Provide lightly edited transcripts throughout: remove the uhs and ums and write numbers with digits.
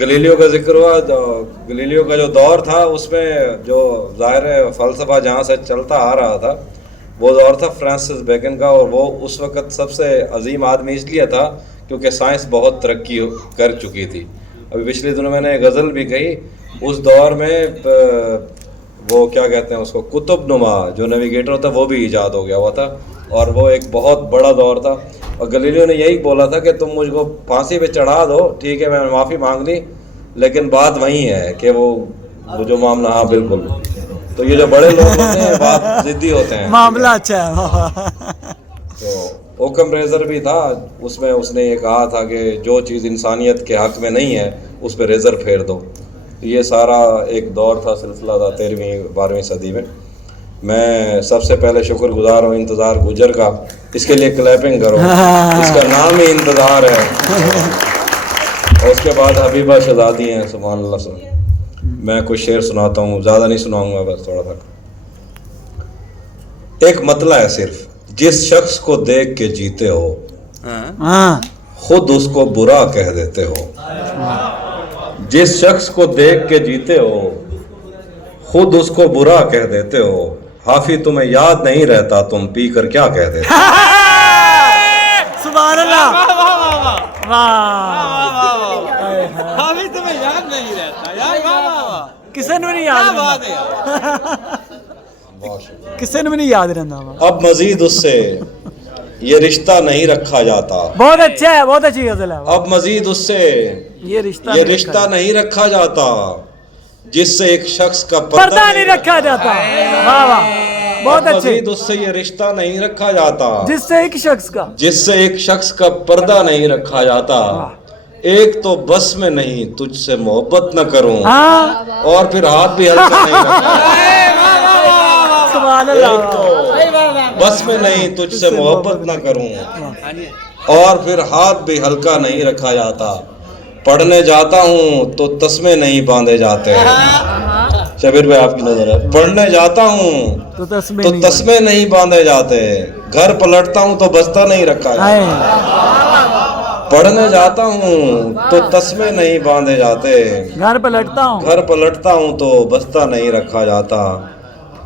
Galileo का जिक्र हुआ, गलीलियो का जो दौर था उसमें जो ज़ाहिर है फ़लसफ़ा जहाँ से चलता आ रहा था वो दौर था फ्रांसिस बेकन का, और वो उस वक़्त सबसे अजीम आदमी इसलिए था क्योंकि साइंस बहुत तरक्की कर चुकी थी। अभी पिछले दिनों मैंने एक गज़ल भी कही, उस दौर में वो क्या कहते हैं उसको, कुतुब नुमा जो नेविगेटर होता वो भी ईजाद हो गया हुआ था, और वो एक बहुत बड़ा दौर था। और गलीलियो ने यही बोला था कि तुम मुझको फांसी पे चढ़ा दो, ठीक है मैंने माफ़ी मांग ली, लेकिन बात वही है कि वो जो मामला, हाँ बिल्कुल, तो ये जो बड़े लोग होते हैं बात जिद्दी होते हैं, मामला अच्छा है। तो ओकम रेजर भी था, उसमें उसने ये कहा था कि जो चीज़ इंसानियत के हक़ में नहीं है उस पर रेजर फेर दो। ये सारा एक दौर था, सिलसिला था 13वीं-12वीं सदी में। मैं सबसे पहले शुक्रगुजार हूँ इंतज़ार गुजर का, इसके लिए क्लैपिंग करो, इसका नाम ही इंतज़ार है। और उसके बाद हबीबा शहज़ादी हैं, सुभान अल्लाह। सुन मैं कुछ शेर सुनाता हूँ, ज़्यादा नहीं सुनाऊँगा, बस थोड़ा सा। एक मतला है सिर्फ, जिस शख्स को देख के जीते हो खुद उसको बुरा कह देते हो। जिस शख्स को देख के जीते हो खुद उसको बुरा कह देते हो। हाफी तुम्हें याद नहीं रहता, तुम पी कर क्या कह देते हो। सुभान अल्लाह, हाफी तुम्हें याद नहीं रहता यार, वाह वाह वाह, किसे ने नहीं याद बात है बहुत किसे ने नहीं याद रहना। अब मजीद उससे ये रिश्ता नहीं रखा जाता। बहुत अच्छा है, बहुत अच्छी गजल है। अब मजीद उससे ये रिश्ता नहीं रखा जाता, जिससे एक शख्स का पर्दा नहीं रखा जाता। वाह वाह, बहुत अच्छे। मजीद उससे ये रिश्ता नहीं रखा जाता, जिससे एक शख्स का पर्दा नहीं रखा जाता। एक तो बस में नहीं तुझसे मोहब्बत न करूं, और फिर हाथ भी हल्का नहीं रखा। सुभान एक अल्लाह, तो बस में नहीं तुझसे मोहब्बत न करूं, और फिर हाथ भी हल्का नहीं रखा जाता। पढ़ने जाता हूँ तो तस्मे नहीं बांधे जाते। शबीर भाई आपकी नजर है। पढ़ने जाता हूँ तो तस्मे नहीं बांधे जाते। घर पलटता हूँ तो बस्ता नहीं रखा जाता। पढ़ने जाता हूँ तो तस्मे नहीं बांधे जाते। घर पलटता हूँ तो बस्ता नहीं रखा जाता।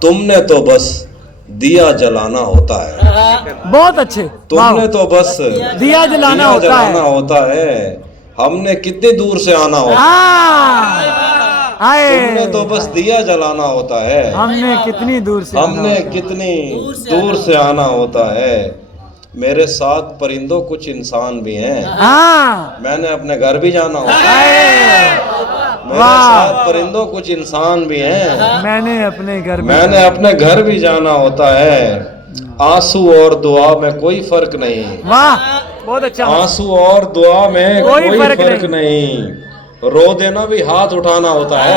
तुमने तो बस दिया जलाना होता है। बहुत अच्छे। तुमने तो बस दिया जलाना होता है। हमने कितनी दूर से आना होता है। तुमने तो बस दिया जलाना होता है। हमने कितनी दूर से आना होता है। मेरे साथ परिंदों कुछ इंसान भी हैं। मैंने अपने घर भी जाना होता है। मेरे साथ परिंदों कुछ इंसान भी हैं। मैंने अपने घर भी जाना होता है। आंसू और दुआ में कोई फर्क नहीं। वाह, बहुत अच्छा। आंसू और दुआ में कोई फर्क नहीं। रो देना भी हाथ उठाना होता है।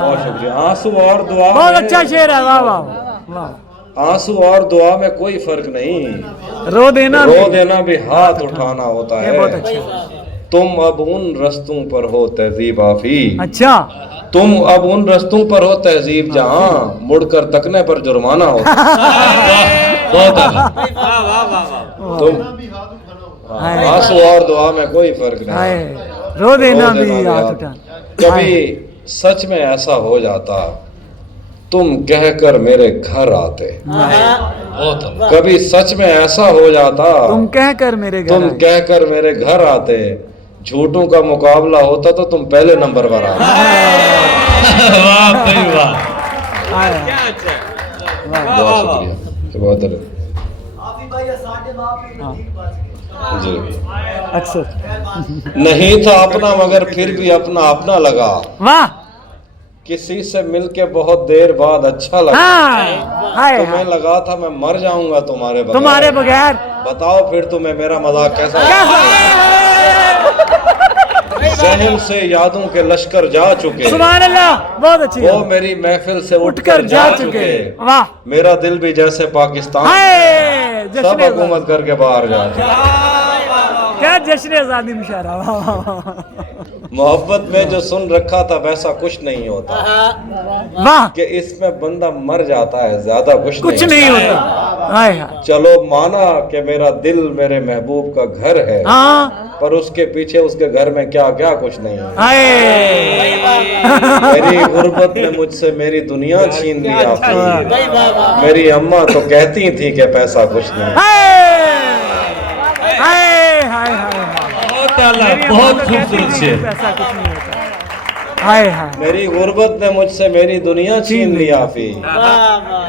बहुत शुक्रिया। आंसू और दुआ, बहुत अच्छा शेर है। वाह वाह। आंसू और दुआ में कोई फर्क नहीं। रो देना भी हाथ उठाना होता है। बहुत अच्छा। तुम अब उन रस्तों पर हो तहजीब आफी। अच्छा। तुम अब उन रस्तों पर हो तहजीब जहां मुड़कर तकने पर जुर्माना होता है। तुम आंसू और दुआ में कोई फर्क नहीं। रो देना भी हाथ उठाना। कभी सच में ऐसा हो जाता, तुम कहकर मेरे घर आते। कभी सच में ऐसा हो जाता, तुम कहकर मेरे घर आते। झूठों का मुकाबला होता तो तुम पहले नंबर पर आते। बहुत जी। अक्सर नहीं था अपना मगर फिर भी अपना अपना लगा। वाह। किसी से मिलके बहुत देर बाद अच्छा लगा। तुम्हें लगा था मैं मर जाऊंगा तुम्हारे बगैर। बताओ फिर तुम्हें मेरा मजाक कैसा जहन से यादों के लश्कर जा चुके। सुभान अल्लाह, बहुत अच्छी। वो मेरी महफिल से उठकर जा चुके। वाह। मेरा दिल भी जैसे पाकिस्तान सब हुकूमत करके बाहर जा चुके। क्या जश्न आजादी मुशायरा मोहब्बत में जो सुन रखा था वैसा कुछ नहीं होता वाह कि इसमें बंदा मर जाता है, ज्यादा कुछ नहीं होता हाय हाय चलो माना कि मेरा दिल मेरे महबूब का घर है, हाँ पर उसके पीछे उसके घर में क्या क्या कुछ नहीं है। हाय मेरी गुर्बत ने मुझसे मेरी दुनिया छीन लिया थी। मेरी अम्मा तो कहती थी कि पैसा कुछ नहीं। हाय हाय हाय हाय बहुत खूबसूरत शेर। ऐसा कुछ नहीं होता हाय हाय मेरी गुर्बत ने मुझसे मेरी दुनिया छीन लिया थी।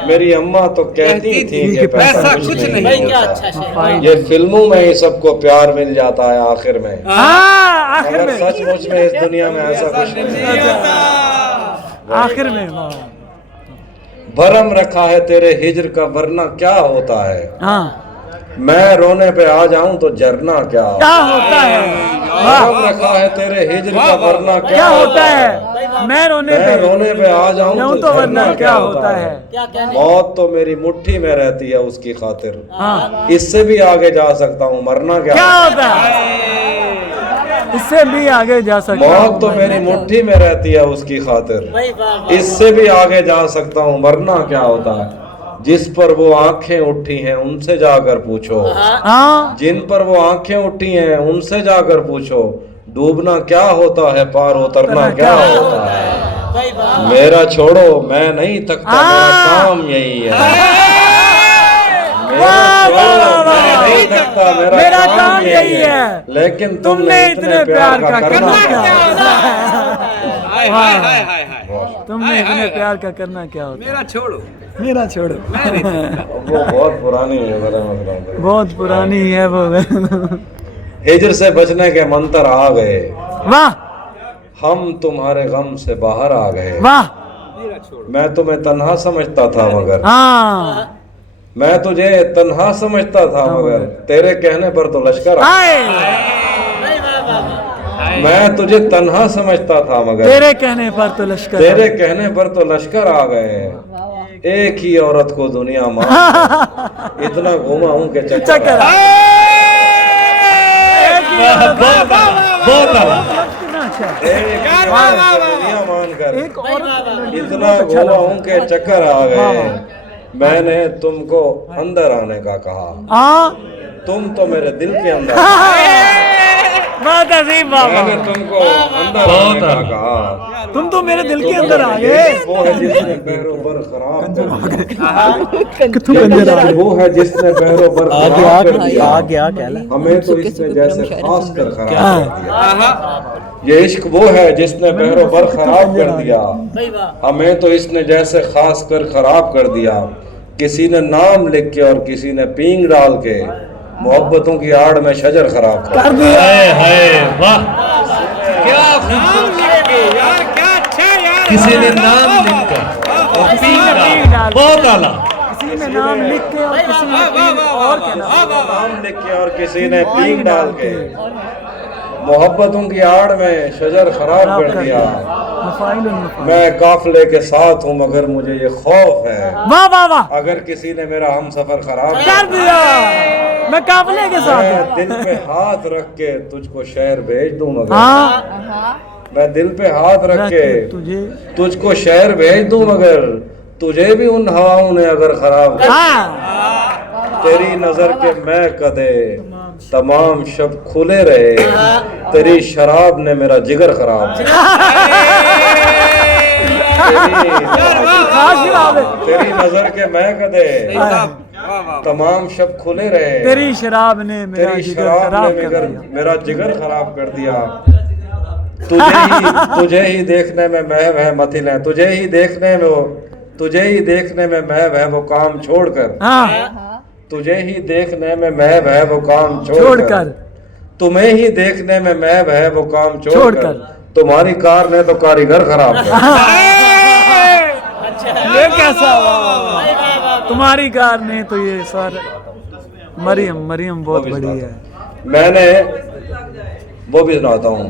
मेरी अम्मा तो कहती थी कि पैसा कुछ नहीं होता। ये फिल्मों में ही सबको प्यार मिल जाता है आखिर में, हाँ आखिर मगर में सचमुच में इस दुनिया में ऐसा कुछ नहीं है। आखिर में भरम रखा है तेरे हिज्र का वरना क्या होता है। हाँ मैं रोने पे आ जाऊं तो जरना क्या क्या होता है भरम रखा है तेरे हिज्र का वरना क्या होता है मैं रोने पे आ जाऊं तो वरना क्या होता है। मौत तो मेरी मुट्ठी में रहती है उसकी खातिर, हाँ इससे भी आगे जा सकता हूँ मरना क्या क्या होता है इससे भी आगे जा सकता मौत तो मेरी मुट्ठी में रहती है उसकी खातिर, इससे भी आगे जा सकता हूँ मरना क्या होता है। जिस पर वो आंखें उठी हैं उनसे जाकर पूछो, हाँ जिन पर वो आंखें उठी हैं उनसे जाकर पूछो। डूबना क्या होता है पार उतरना क्या होता है। मेरा छोड़ो मैं नहीं थकता मेरा काम यही है। मेरा छोड़ो मैं नहीं थकता मेरा काम यही है। लेकिन तुमने इतने प्यार का करना क्या होता है। तुमने इतने प्यार का करना क्या होता है। मेरा छोड़ो वो बहुत पुरानी है बहुत पुरानी है वो हिज्र से बचने के मंत्र आ गए, वाह हम तुम्हारे गम से बाहर आ गए। वाह मैं तुम्हें तन्हा समझता था मगर हाँ मैं तुझे तन्हा समझता था मगर तेरे कहने पर तो लश्कर आ। मैं तुझे तन्हा समझता था मगर तेरे कहने पर तो लश्कर तेरे कहने पर तो लश्कर आ गए। एक ही औरत को दुनिया मान इतना घूमा हूँ कि चक्कर दुनिया मान कर इतना घूमा हूँ कि चक्कर आ गए। मैंने तुमको अंदर आने का कहा, तुम तो मेरे दिल के अंदर। बहुत अजीब बाबा मैंने तुमको अंदर आने का कहा, तुम तो मेरे दिल के अंदर आ गए। वो है जिसने पैरों पर खराब कर तुम वो है जिसने पैरों पर खराब कर दिया। आ गया क्या हमें तो इसने जैसे खास कर खराब कर दिया। ये इश्क वो है जिसने पैरों पर खराब कर दिया। हमें तो इसने जैसे खास कर खराब कर दिया। किसी ने नाम लिख के और किसी ने पींग डाल के मोहब्बतों की आड़ में शजर खराब कर दिया। वाह क्या खूबसूरत यार, क्या अच्छा यार। किसी ने नाम लिखकर और पींग डाल, बहुत आला। किसी ने नाम लिख के और किसी ने और क्या नाम लिख के और किसी ने पींग डाल के मोहब्बतों की आड़ में शजर खराब कर दिया। मैं काफिले के साथ हूँ मगर मुझे ये खौफ है, वाह वाह वाह अगर किसी ने मेरा हम सफर खराब कर दिया। मैं काफिले के साथ मैं दिल पे हाथ रख के तुझको शहर भेज दूं मगर मैं दिल पे हाथ रख के तुझको शहर भेज दूं मगर तुझे भी उन हवाओं ने अगर खराब कर तेरी नजर के मैं कदे तमाम शब खुले रहे। तेरी शराब ने मेरा जिगर खराब तेरी नजर के मैं कदे तमाम शब खुले रहे। तेरी शराब ने मेरा जिगर खराब कर दिया। तुझे ही देखने में मैं वह मथिल है। तुझे ही देखने में मैं वह वो काम छोड़कर तुझे ही देखने में मैं वह वो काम छोड़कर तुम्हें ही देखने में मैं वह वो काम छोड़कर तुम्हारी कार ने तो कारीगर खराब कर ये कैसा हुआ? तुम्हारी कार ने तो ये सर मरियम बहुत बड़ी है। मैंने वो भी सुनाता हूँ।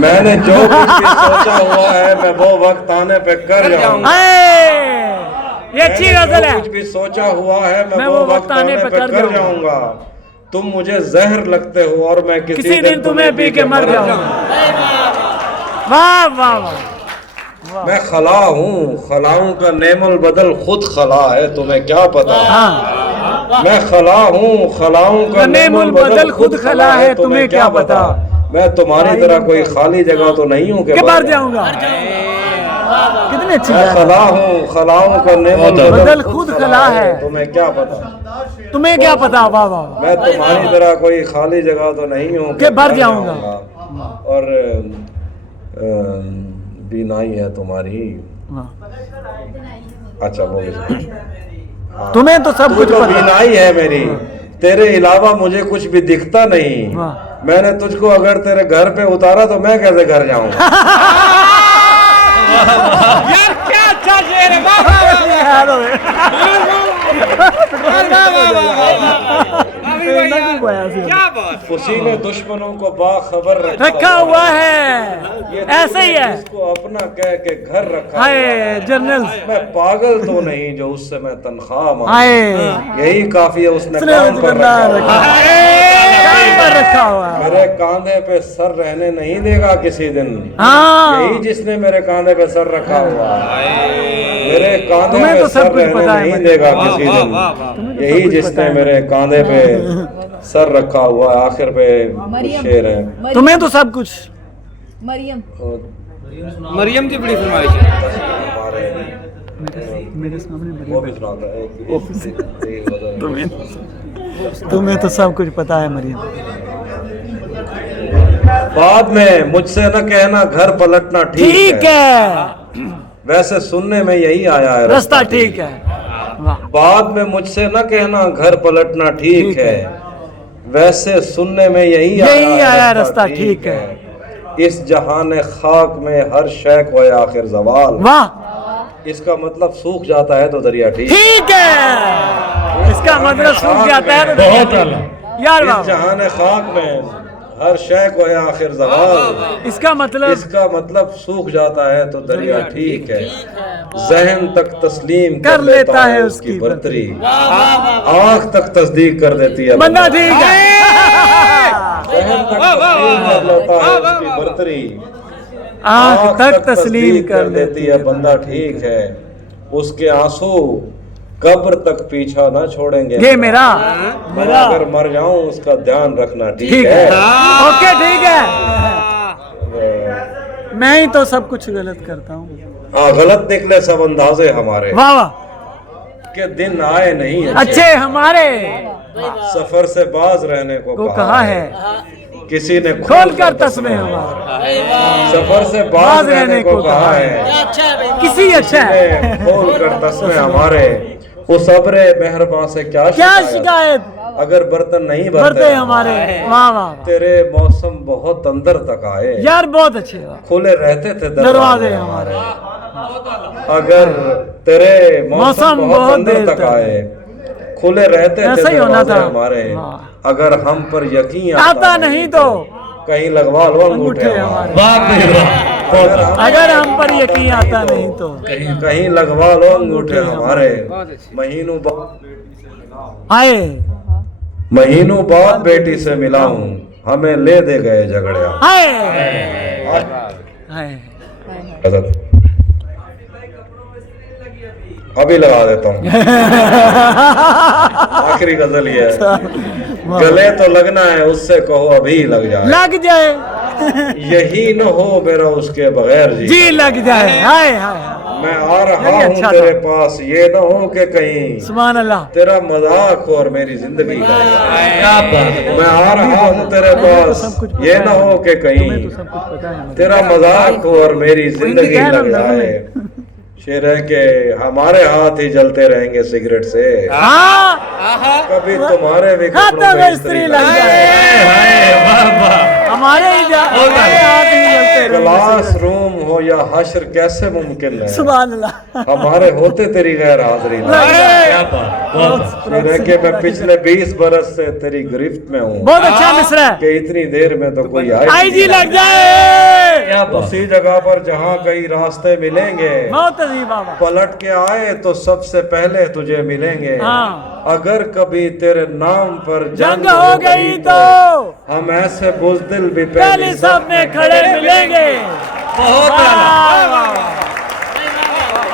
मैंने जो कुछ भी सोचा हुआ है मैं वो वक्त आने पे कर जाऊंगा। ये अच्छी गजल है। कुछ भी सोचा हुआ है मैं वो वक्त आने पे कर जाऊंगा। तुम मुझे जहर लगते हो और मैं किसी दिन तुम्हें पी के मर जाऊंगा। वाह वाह वाह। मैं खला हूँ, खलाओं का नेमल बदल खुद खला है, तुम्हें क्या पता। हाँ मैं खला हूँ, खलाओं का नेमल बदल खुद खला है, तुम्हें क्या पता। मैं तुम्हारी तरह कोई खाली जगह तो नहीं हूँ कि मर जाऊंगा। कितनी अच्छी मैं बात। खला हूँ, खलाओं का नेमल बदल खुद खला है, तुम्हें क्या पता। तुम्हें क्या पता। वाह वाह। मैं तुम्हारी तरह कोई खाली जगह तो नहीं हूँ कि भर जाऊंगा। और बीनाई है तुम्हारी। अच्छा वो भी तुम्हें तो सब कुछ तो पता। बीनाई है मेरी, तेरे अलावा मुझे कुछ भी दिखता नहीं। मैंने तुझको अगर तेरे घर पे उतारा तो मैं कैसे घर जाऊंगा। यार क्या अच्छा शेर है, वाह वाह क्या बात। उसी ने दुश्मनों को बाखबर रखा हुआ है। ये ऐसे ही है। इसको अपना कह के घर रखा हाय हुआ है। जनरल। मैं पागल तो नहीं जो उससे मैं तनख्वाह हाय मांगू, यही काफी है, उसने उसने काम पर रखा हुआ है। काम पर रखा हुआ है। मेरे कांधे पे सर रहने नहीं देगा किसी दिन। हाँ यही जिसने मेरे कांधे पे सर रखा हुआ है, मेरे कांधे तुम्हें पे तो सब सर कुछ रहने पता है नहीं भाई। देगा किसी दिन। यही जिसने मेरे कांधे पे सर रखा हुआ है। आखिर पे शेर है। तुम्हें तो सब कुछ। मरियम मरियम की बड़ी फरमाइश है। मेरे सामने वो भी सुनाता है। तुम्हें तो सब कुछ पता है मरियम। बाद में मुझसे न कहना घर पलटना ठीक है। वैसे सुनने में यही आया है रास्ता ठीक है। वाह। बाद में मुझसे न कहना घर पलटना ठीक है, वैसे सुनने में यही आया रास्ता ठीक है। इस जहान खाक में हर शय को है आखिर जवाल। वाह। इसका मतलब सूख जाता है तो दरिया ठीक है। इसका मतलब सूख जाता है तो बहुत यार इस वाह। जहान खाक में हर शय को है आखिर जवाल। इसका मतलब सूख जाता है तो दरिया ठीक है। जहन तक तस्लीम कर लेता है उसकी बर्तरी, आँख तक तस्दीक कर देती है बंदा ठीक है। जहन तक तस्लीम कर लेता है उसकी बर्तरी, आँख तक तस्लीम कर देती है बंदा ठीक है। उसके आंसू कब्र तक पीछा ना छोड़ेंगे। ये मेरा मैं अगर मर जाऊं उसका ध्यान रखना ठीक ठीक है। है। ओके ठीक है। मैं ही तो सब कुछ गलत करता हूँ। हाँ गलत निकले सब अंदाजे हमारे, वाह वाह। के दिन आए नहीं अच्छे हमारे सफर से बाज रहने को कहा है किसी ने खोल कर तस्मे हमारे। सफर से बाज रहने को कहा है किसी अच्छा है। ने खोल कर तस्मे हमारे। उस अब्रे मेहरबान से क्या शिकायत अगर बर्तन नहीं भरते हमारे। वाह वाह। तेरे मौसम बहुत अंदर तक आए, यार बहुत अच्छे। खुले रहते थे दरवाजे हमारे। अगर तेरे मौसम बहुत अंदर तक आए, खुले रहते थे ऐसा ही होना दरवाजे था। हमारे। अगर हम पर यकीन आता नहीं तो कहीं लगवा लो अंगूठे हमारे। अगर हम पर यकीन आता नहीं तो कहीं लगवा लो अंगूठे हमारे। आए महीनों बाद बेटी से मिला हूँ, हमें ले दे गए झगड़िया। आए आए। अभी लगा देता हूँ। आखिरी गजल ये है, गले तो लगना है उससे कहो अभी लग जाए, लग जाए। यही न हो मेरा उसके बगैर जी लग जाए। हाय हाय। मैं आ रहा हूँ अच्छा तेरे पास, ये न हो कि कहीं सुभान अल्लाह। तेरा मजाक और मेरी जिंदगी का। मैं आ रहा हूँ तेरे पास, ये न हो कि कहीं सब कुछ पता है। तेरा मजाक और मेरी जिंदगी लग जाए। शेर है कि हमारे हाथ ही जलते रहेंगे सिगरेट से, हाँ कभी तुम्हारे भी हाथों कपड़ों में में स्त्री इस्त्री लग जाए। हमारे ही हाथ ही जलते रहे। क्लास रूम हो या हश्र कैसे मुमकिन है, सुभान अल्लाह। हमारे होते तेरी गैर हाजिरी ना। क्या बात, बहुत मेरे के मैं पिछले 20 बरस से तेरी गिरफ्त में हूँ बहुत अच्छा मिसरा है। कि इतनी देर में तो कोई आई जी लग जाए। क्या बात। उसी जगह पर जहाँ कई रास्ते मिलेंगे, बहुत अजीब बाबा। पलट के आए तो सबसे पहले तुझे मिलेंगे। हाँ। अगर कभी तेरे नाम पर जंग हो गई तो हम ऐसे बुज़दिल भी पहले सब में खड़े मिलेंगे। बहुत आला।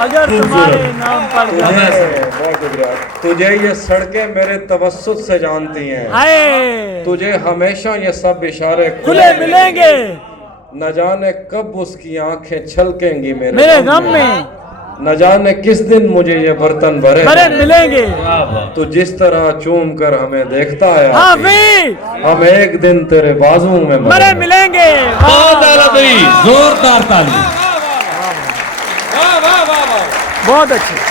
अगर तुम्हारे नाम पर बहुत शुक्रिया। तुझे ये सड़कें मेरे तवस्सुत से जानती हैं, हाय तुझे हमेशा ये सब इशारे खुले मिलेंगे न जाने कब उसकी आंखें छलकेंगी मेरे गम में, न जाने किस दिन मुझे ये बर्तन भरे बड़े मिलेंगे। क्या बात। तू जिस तरह चूम कर हमें देखता है, हाँ भी हम एक दिन तेरे बाजुओं में बड़े मरेंगे। मिलेंगे। बहुत आला भाई, जोरदार ताली। बहुत अच्छे।